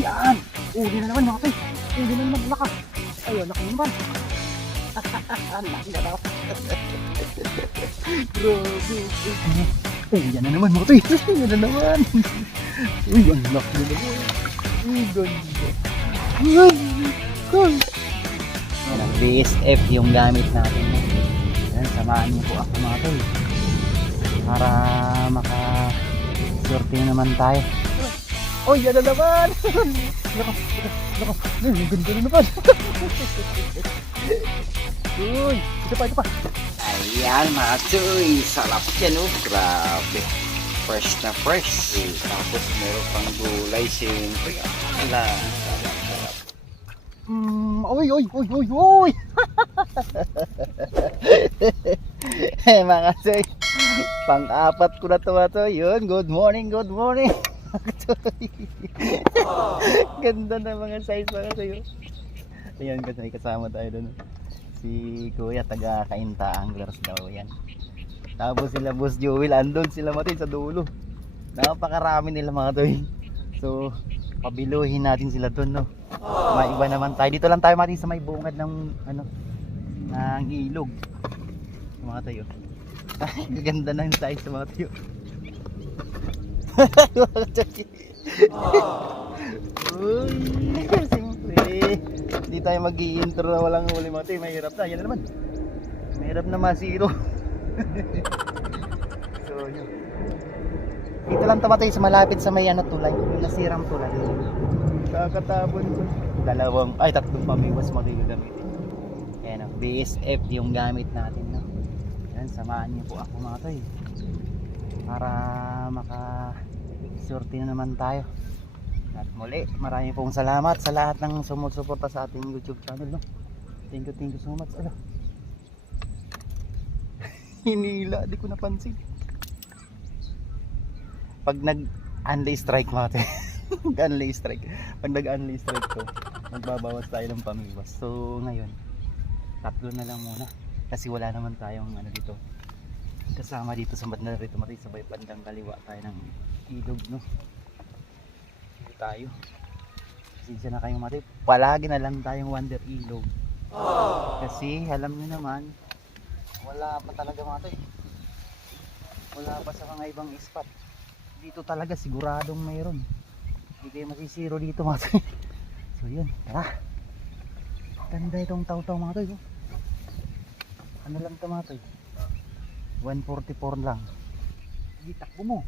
Yan! Uli na naman mga toy. Uli na naman, lakas. Ayun, laki naman. Laki na daw. Grabe. Yan na naman mga toy. Yan na naman. Uy, ang laki na naman. Uy, ganda. Yan ang BSF yung gamit natin. Yan, samahan niyo po ako mga toy. Para maka-sorte naman tayo. Oh, yan na naman! Nako, ang ganda na naman! Uy, ito pa! Ayan mga toy, sarap yan oh, grabe. Fresh na fresh. Tapos meron pang gulay siyempre. Ala, sarap. Uy! Mga toy, pang-apat ko na ito mga toy. Yun, good morning! Ganda na mga size mga toy. Ayan, kasi kasama tayo doon. Si Kuya, taga Kainta Anglers daw yan. Tapos sila Boss Joel, andun sila Mati sa dulo. Napakarami nila mga toy. So, pabiluhin natin sila doon, no. Maiba naman tayo. Dito lang tayo Mati sa may bungad ng ng ilog. Mga tayo. Gaganda ng size mga tayo. Uy, siyempre hindi tayo mag-i-intro na walang huli mga tayo. Mahirap na, yan na naman. Mahirap na masiro. So yun, dito lang tamatay sa malapit sa may tulay, nasirang tulay. Kakatabon ko tatlong pamiwas magigamitin. Ayan o, BSF yung gamit natin, no? Yan, samahan niyo po ako mga tayo para maka-sorte na naman tayo. At muli, maraming pong salamat sa lahat ng sumusuporta sa ating YouTube channel, no? Thank you so much. Hinila, di ko napansin. Pag nag-unlay strike mga tayo, pag nag-unlay strike ko, magbabawas tayo ng pamiwas. So ngayon, tatlo na lang muna kasi wala naman tayong dito kasama dito sa bandang rito Mati, sa may bandang kaliwa tayo ng ilog, no. Dito tayo, pasensya na kayo Mati, palagi na lang tayong wander ilog kasi alam nyo naman wala pa talaga Mati, wala pa sa mga ibang spot. Dito talaga siguradong mayroon, hindi kayo masisiro dito Mati. So yun, tara. Ganda itong taw-taw mga toy. Ano lang ito mga toy? 144 lang. Hindi, takbo mo.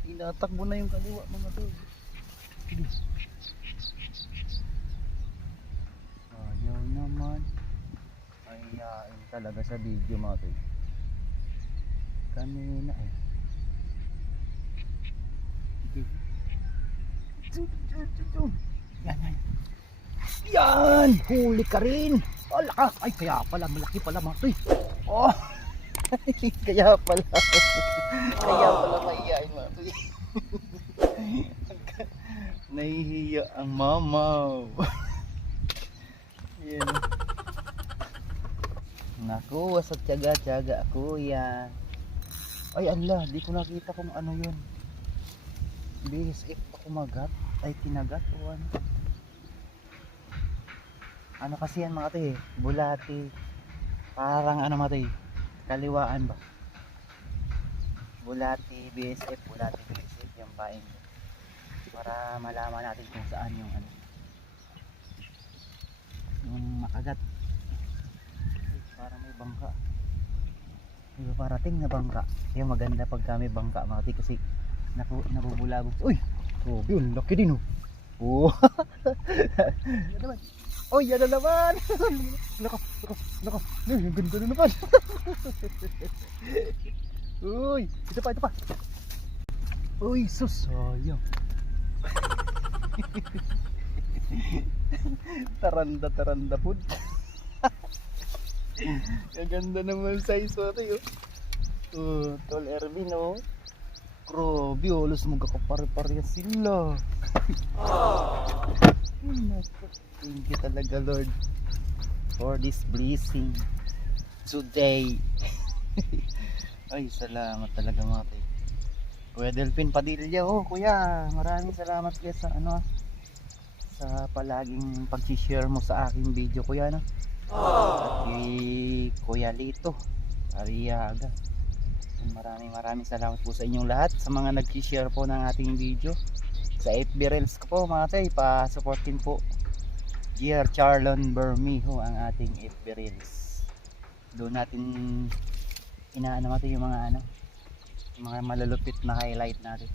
Tinatakbo na yung kaliwa mga toy. Ayaw naman. Ayain talaga sa video mga toy. Kanina eh. Yan! Huli ka rin! Lakas! Ay, kaya pala, malaki pala mga toy. Oh! Kaya pala mahihiyain mga toy. Nahihiya ang mamaw. Yan. Naku, sa tiyaga-tiyaga kuya. Ay ala, di ko nakita kung ano yun. BSF pa kumagat? Ay tinagat o ano? Ano kasi yan mga toy, bulati. Parang mga toy, kaliwaan ba? Bulati BSF yung paing. Para malaman natin kung saan yung yung makagat. Parang may bangka. May parating na bangka. Yung maganda pag may bangka mga toy kasi nabubulabog. Uy! Oh, yun, laki din oh. Oh. Oh, yan na naman. Nako. Yung ganda na naman. Uy, ito pa. Uy, sus, sayang. Taranda po. Ang ganda naman size mo ito yun. Tol Erwin oh. Grabe, halos magkakapare-pareha sila. Thank you talaga Lord for this blessing today. Ay, salamat talaga mga tayo. Kuya Delphin Padilla, oh kuya, maraming salamat kuya sa sa palaging pag-share mo sa aking video, kuya, no? At kay Kuya Lito Ariaga. Maraming salamat po sa inyong lahat, sa mga nag-share po ng ating video sa FB Reels ko po, mga tay. Pa-supportin po Dear Charlon Bermejo ang ating FB Reels. Doon natin inaano natin yung mga yung mga malulupit na highlight natin.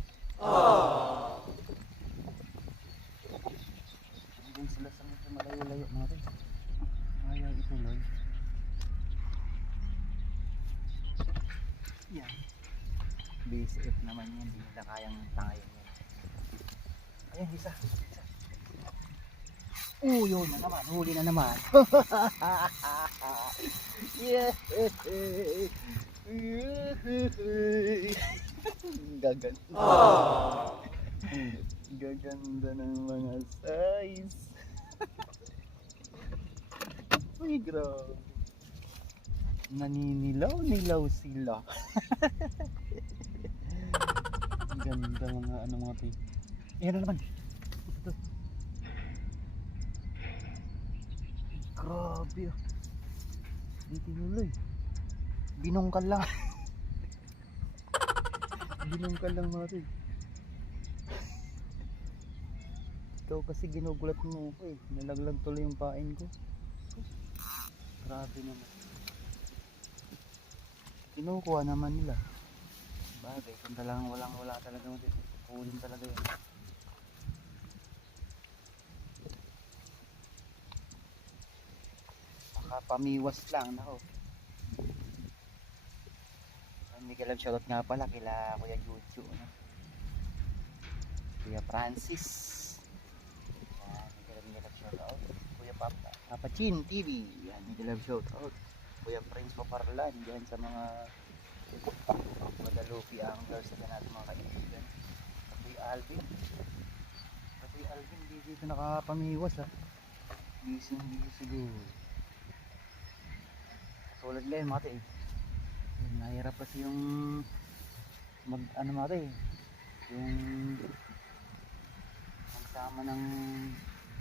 Doon sila sa medyo malayo-layo, mga tay. Ayaw ituloy. Yan. BSF naman yan, hindi nila kayang tangayin yan. Ayan, isa. Yun na naman, huli na naman. Yeah. Gaganda. Gaganda ng mga size. Uy, grabe. Naninilaw-nilaw sila. Ganda mga mga tayo. Ayan na naman. Ito. Grabe. Di tinuloy. Binungkal lang. Binungkal lang mga tayo. Ikaw kasi ginugulat mo ko eh. Nalaglag tuloy yung pain ko. Grabe naman. Kinukuha naman nila. Bagay, kung talagang wala talaga dito. Kukulin talaga yun. Baka pamiwas lang, nako. Miguel, shoutout nga pala kila Kuya Juju, no? Kuya Francis. Yan, Miguel shoutout. Kuya Papa Chin TV. Yan, Miguel shoutout. Kuya Prince Paparlan, yan sa mga Guadalupe anglers na natin, mga kaibigan. Kuya Alvin. Kuya Alvin, di dito nakapamiwas, ha. Busy siguro. Tulad ngayon, mga tayo. Nahirap kasi yung mga tayo. Yung magsama ng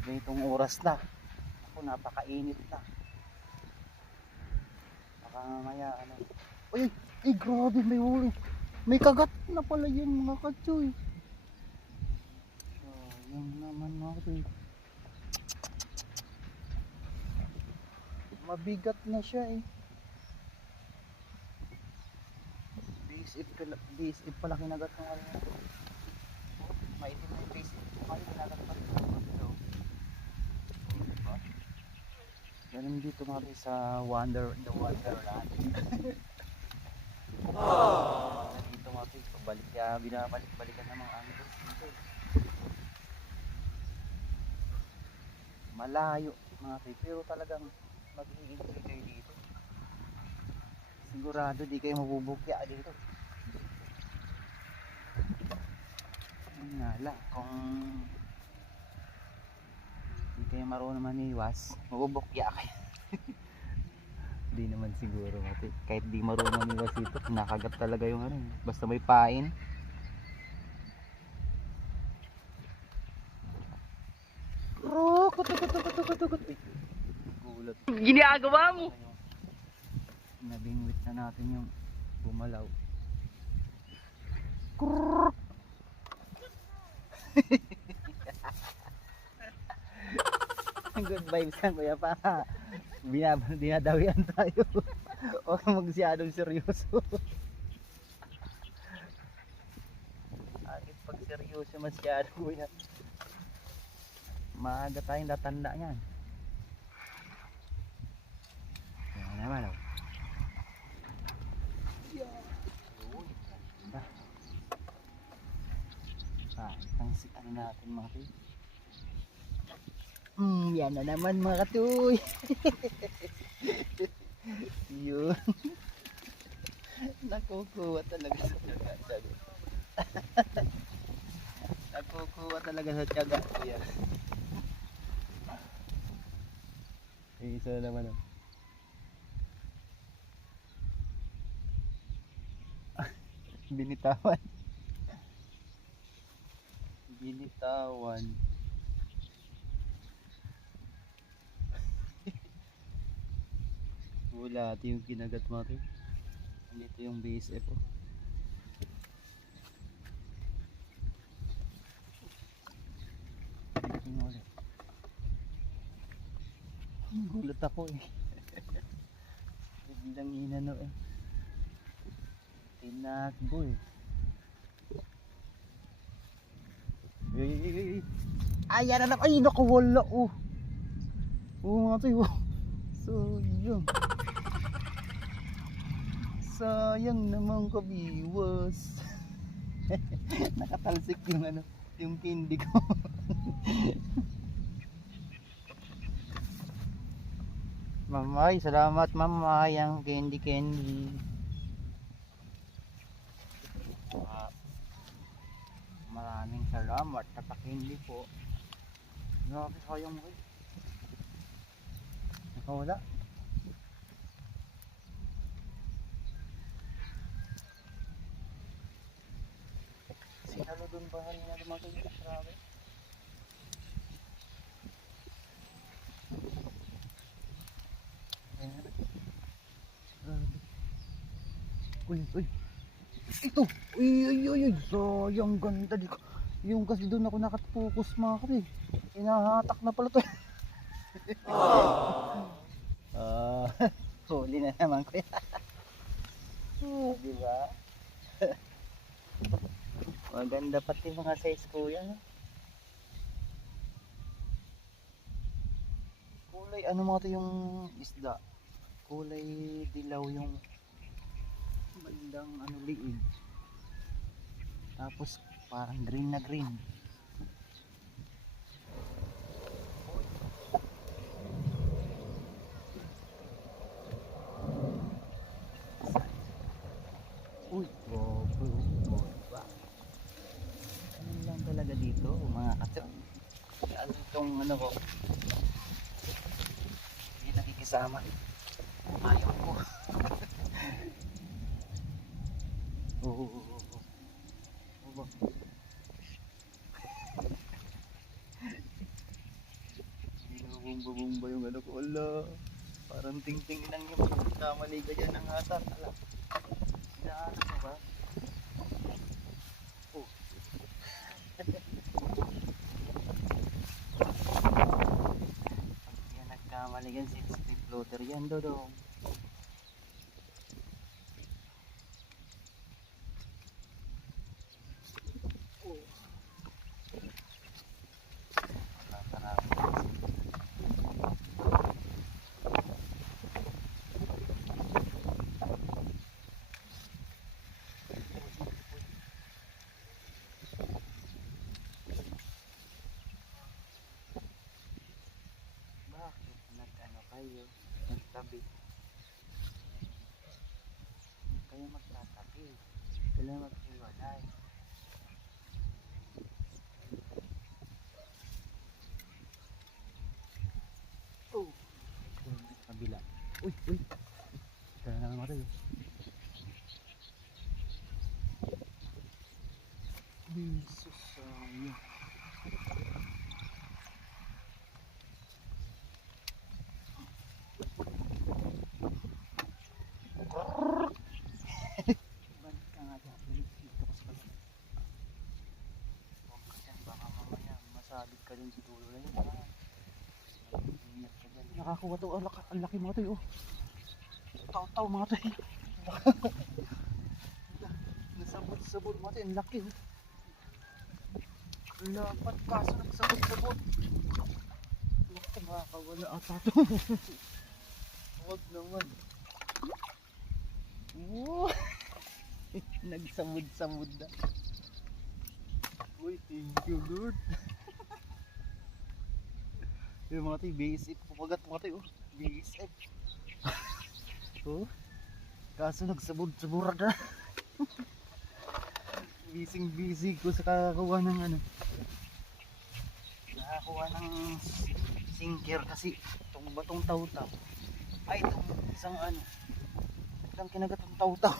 ganitong oras na. Ako, napakainit na. Mamaya uy, grabe, may huli, may kagat na pala yan, mga katsoy. So yan naman, mga katsoy, mabigat na siya eh. BSF pala kinagat ng ano. Maitim na yung BSF pala kinagat pa rin. Ganun dito mga tayo sa the Wonderland. Dito mga tayo, binabalik-balikan ng mga anglers dito. Malayo mga tayo, pero talagang mag-i-enjoy kayo dito. Sigurado di kayo mabubukya dito. Yun nga lang, kung hindi kayo marunong maniwas, mabubukya kayo. Hindi naman siguro, mati. Kahit di marunong maniwas ito, nakagat talaga yung ano, basta may pain. Gulat. Ginagawa mo? Nabingwit na natin yung bumalaw. Good vibes lang, kuya pa. Dinadawian tayo. Huwag magsyadong seryoso. Agit pag seryoso masyado, kuya, maaga tayong tatanda niyan. Yan naman, oh. Ano natin, mga katoy. Yan na naman, mga katoy. Yun. Nakukuha talaga sa tiyaga. Nakukuha talaga sa tiyaga. Yan. Isa na naman, oh. Binitawan. Wala, ito yung kinagat mo ito. Andito yung BSF oh. Tingnan mo ulit. Gulat ako eh. Biglang inano eh. Tinakbo eh. Ay, yan na. Ay, nakawala oh. Oo mga tayo. Sayang. Sayang naman kabiwas. Nakatalsik yung ano, yung candy ko. Mamay, salamat mamay ang candy. Maraming salamat at candy po. Grabe, sayang mo eh. Nakawala. Sinalo dun ba kanina lumagay? Grabe. Grabe. Uy. Ito! Uy. Sayang ganda di ko. Yung kasi doon ako nakafocus mga kape. Hinahatak na pala to. Ah, huli na naman ko yan. Diba? Maganda pati mga size ko yan. Kulay ano mga to yung isda? Kulay dilaw yung bandang ano liig. Tapos parang green na green. Uy, ba? Ano lang talaga dito mga katso? Ano itong ano ko? Hindi nakikisama. Ayaw ko. Oo. Ba? Bumba yung ano ko. Ala. Parang ting-ting lang yung kamali ka dyan ng hatak. Ala. Hinahanap mo ba? Oh. Yan nagkamali yan. Sensitive floater yan, Dodong. Bakit nag-ano kayo? Nagtabi. Huwag kayo magtatabi. Kailangan maghiwalay. Oh! Kabila. Uy! Kaya na naman tayo. Jesus, sayang. Balik ka nga dyan. Balik dito ka sa balik. Huwag ka dyan. Baka mamaya masabit ka din siguro na yun. Iiyak ka dyan. Nakakuha to. Ang laki mga tayo. Taw mga tayo. Nasabot-sabot mga tayo. Ang laki. Lapat kaso nagsabot-sabot. Laki makakawala ata to. Huwag naman. Wow. Nagsamud-samud na. Uy, thank you Lord. Yung mga tayo, BSF. Pumagat mga tayo. BSF. Oh. Kaso nagsabud-sabura na. Busy ko sa kakakuha ng ano. Nakakuha ng sinker kasi itong batong taw-taw. Ay, itong isang ano. Itong kinagatong taw-taw.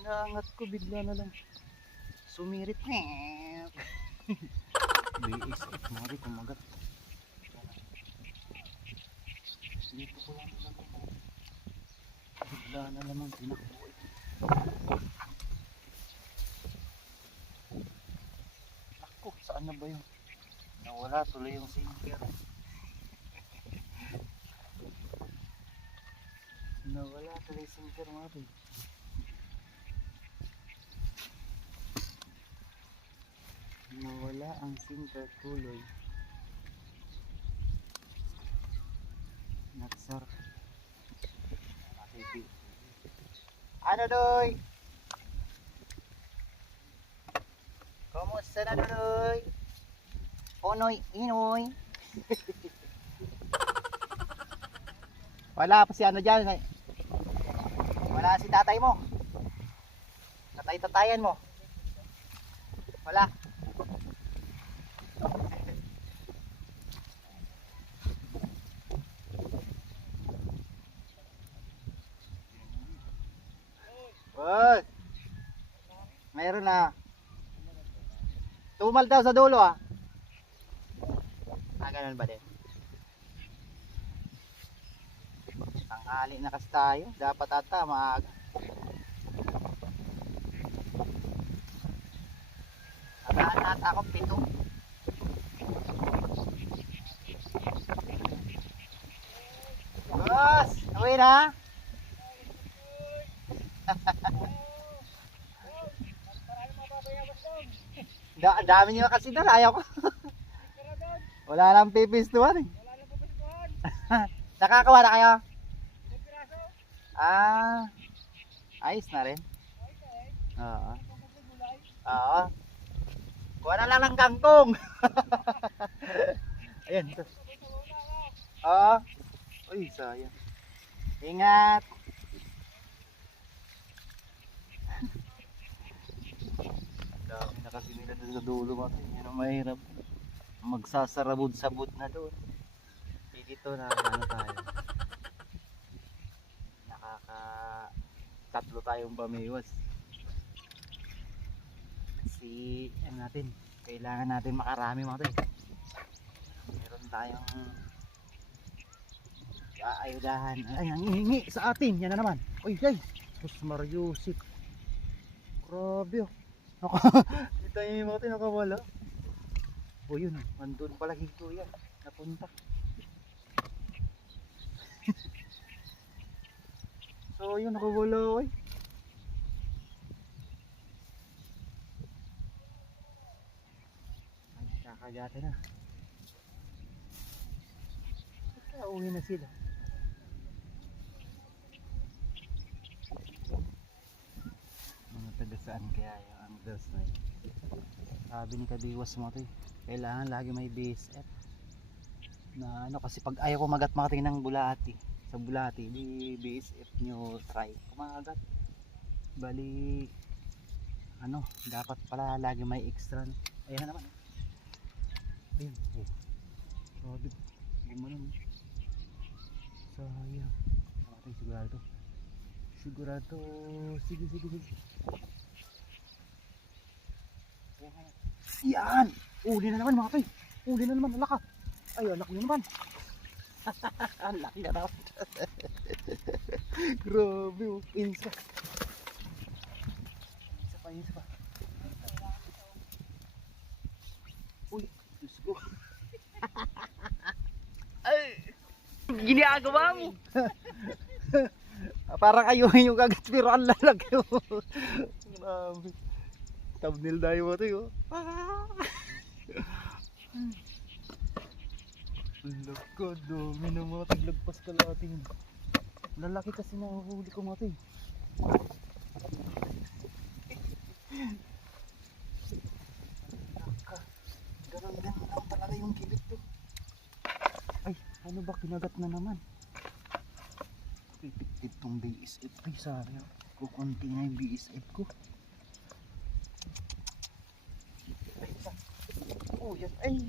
Inaangat ko bigla na lang. Sumirit. BSF, mga rin kumagat. Dito ko lang naman. Bigla na naman tinakbo. Ako, saan na ba yun? Nawala tuloy yung sinker. Nawala tuloy yung sinker mga to. Nawala ang sinker tuloy. Nagsar. Ano doy? Kumusta na doy? Onoy, inoy. Wala pa si ano dyan. Wala si tatay mo. Tatay-tatayan mo. Wala. Oy. Meron na. Tumal daw sa dulo ah. Ganun ba din? Tanghali na kasi tayo. Dapat ata maaga. Saan ata ako 7. Boss! Uwi na? Dami nyo kasi doon. Ayaw ko. Wala lang pipistuhan eh. Nakakawa na kayo? Ah, ayos na rin. Oo. Oo. Kuha na lang ng kangkong. Ayan. Ito. Oo. Uy, sayang. Ingat. Dami na kasi nila doon sa dulo. Yan ang mahirap. Magsasarabod-sabod na doon. Dito na ano tayo. Tatlo tayong pamiwas. Kasi ano natin, kailangan natin makarami mga to. Meron tayong aayudahan. Ay, ang hihingi sa atin. Yan na naman. Uy, ay. Sus Mariusip. Grabe oh. Kita nyo yung mga to, nakawala. O yun, andun pala hito yan. Napunta. So yun, nakawala eh. Ay, kakagata na. Uwi na sila. Mga taga saan kaya yung anglers na yun? Sabi ni Kabiwas mo ito eh. Kailangan lagi may BSF na ano, kasi pag ayaw ko magat-makating ng bulati sa bulati, di BSF nyo try kumagat. Bali ano, dapat pala lagi may extra no? Ayan na naman. Ayun, oh. Sabi, gumanon. Sayang. Namatay sigurado. Sigurado. Sige. Yan! Uli na naman mga toy. Uli na naman, alak ka. Ay, alak na naman. Alak na naman. Grabe oh. Insa pa. Uy, Diyos ko. Ay! Ginagawa mo. Parang ayun yung kagat pero ang lalaki mo. Grabe. Thumbnail tayo mo ito yun. Lagka, dami na mga taglagpas kalating. Lalaki kasi nahuhuli ko mga ito eh. Ganun lang talaga yung kilit to. Ay, ano ba kinagat na naman? Pipitid tong BSF. Ay, sayang. Kukunti na yung BSF ko. Oh, yan. Ay.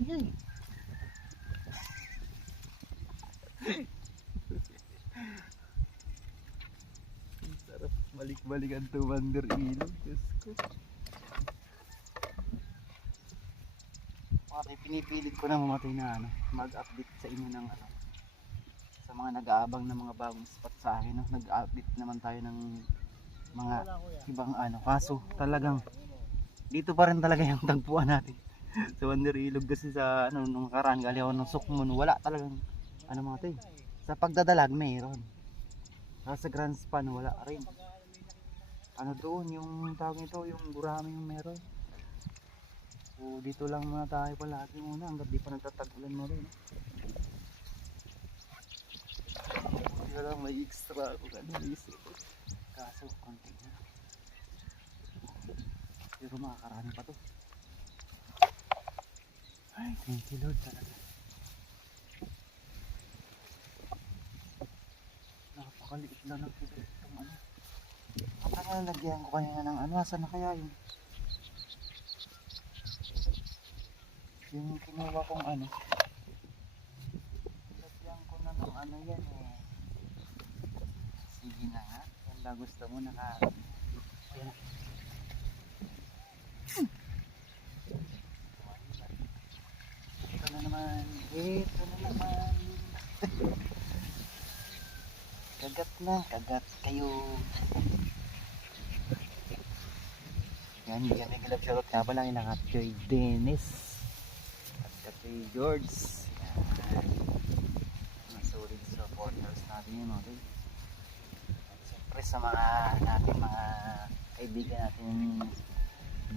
Sarap balik-balikan to Wander Ilog. Diyos ko. Pinipilit ko na mamatay na ano, mag-update sa inyo ng ano, sa mga nag-aabang ng mga bagong spot sa akin, no? Nag-update naman tayo ng mga ibang ano. Kaso talagang dito pa rin talaga yung tagpuan natin. Sa Wonder Ilog kasi sa ano nung nakaraan gali ako ng Sukmon, wala talagang ano mga tayo. Sa pagdadalag mayroon. Sa Grand Span wala rin. Ano doon yung tawag nito, yung gurami yung meron. So dito lang muna tayo palagi muna hanggang di pa nagtatag-ulan mo rin. Kaya lang may extra ako isip. Kaso konti na. Pero makakarami pa to. Ay, thank you Lord talaga. Napakaliit lang ng itong ano. Kapag nalagyan ko kanina ng ano, asan na kaya yun? Yung kinuha kong ano. Lagyan ko na ng ano yan eh. Sige na nga. Yan ba gusto mo naka... Ayan na. Ito na naman. Ito na naman. Kagat kayo. Yan, bigyan may galap shoutout nga pala yung Katchoy Dennis at Katchoy George. Yan, mga solid supporters natin yun mga toy. At siyempre sa mga natin mga kaibigan natin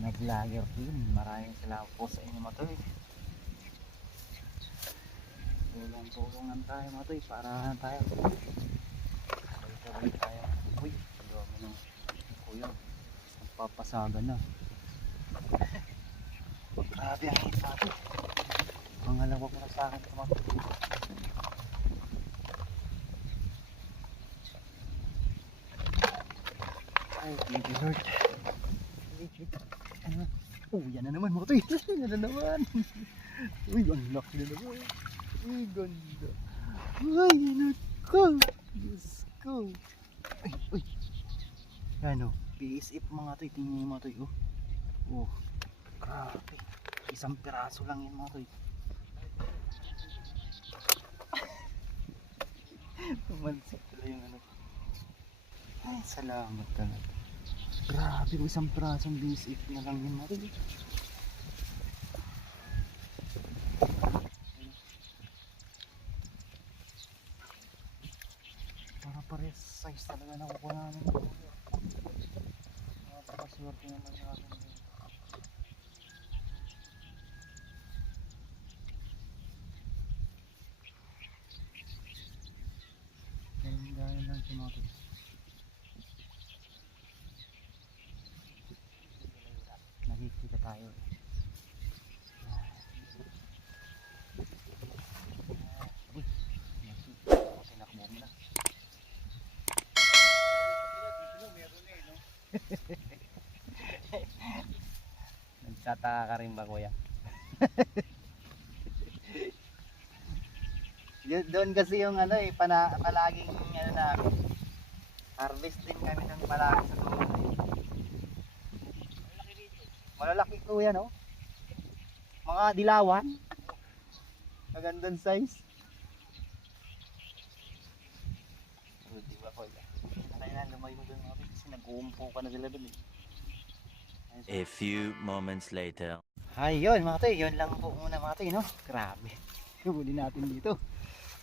nag-vlogger din, maraming salamat po sa inyo mga toy. Tulong lang tayo mga toy para tayo sabay tayo. Uy, pagawin mo ng kuya, magpapasaga na. Grabe ang hit natin. Pangalawa ko na sa akin ito mga toy. Ay, thank you Lord. Ano? Oh, yan na naman mga toy. Yan na naman. Uy, ang laki na naman. Uy, ganda. Ay, nako. Diyos ko. Ay, uy. Yan o. PSF mga toy. Tingnan nyo mga toy. Oh. Oh. Grabe. Isang piraso lang yan mga toy. Tumansik pala yung ano. Ay, salamat talaga. Grabe. Isang pirasong PSF na lang yan mga toy. Pares size talaga nakukuha namin. Napakaswerte naman natin. Dahil lang sumakit. Nakikita tayo. Uy, tinakbo mo na. Nagtataka ka rin ba kuya? Doon kasi yung ano eh, palaging ano namin, harvesting kami ng palagi sa doon eh. Malalaki kuya no? Mga dilawan. Magandang size. Diba kuya? Kailan lumayo doon mga kasi nag-uumpo ka na sila doon eh. A few moments later. Ayun mga tayo, yun lang po muna mga tayo no. Grabe. Huli natin dito.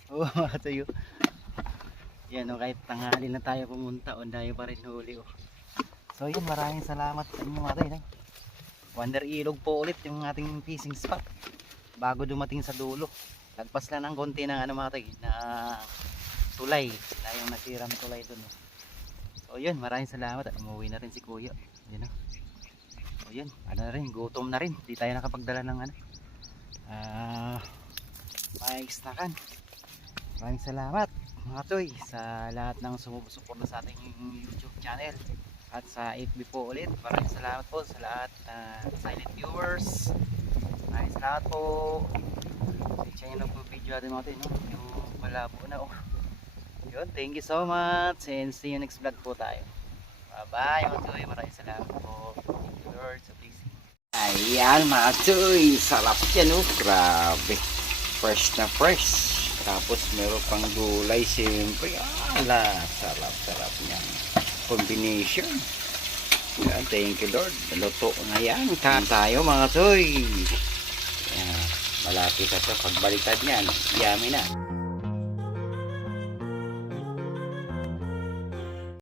Oo mga tayo. Yan o, kahit tanghali na tayo pumunta, ondayo pa rin huli o. So yun, maraming salamat sa inyo mga tayo. Wonder Ilog po ulit yung ating fishing spot. Bago dumating sa dulo. Lagpas lang ng konti ng ano mga tayo, na tulay. Na yung nasirang tulay dun. So yun, maraming salamat at umuwi na rin si kuya. Yun o. So yun, ano na rin, gutom na rin. Di tayo nakapagdala ng ano. Paikstakan. Maraming salamat mga toy sa lahat ng sumusuporta sa ating YouTube channel at sa FB po ulit. Maraming salamat po sa lahat silent viewers. Maraming salamat po. Sa inyo na po video natin mga toy, no? Yung malabo na oh. Yun, thank you so much and see you next vlog po tayo. Bye bye mga toy, maraming salamat po. Thank you Lord sa blessing. Ayan mga toy, sarap yan oh. Grabe. Fresh na fresh. Tapos meron pang gulay, siyempre. Ala, sarap-sarap niyang combination. Yan, thank you Lord. Luto na yan. Kain tayo mga toy. Yan, malapit na ito. Pagbaliktad niyan, yummy na.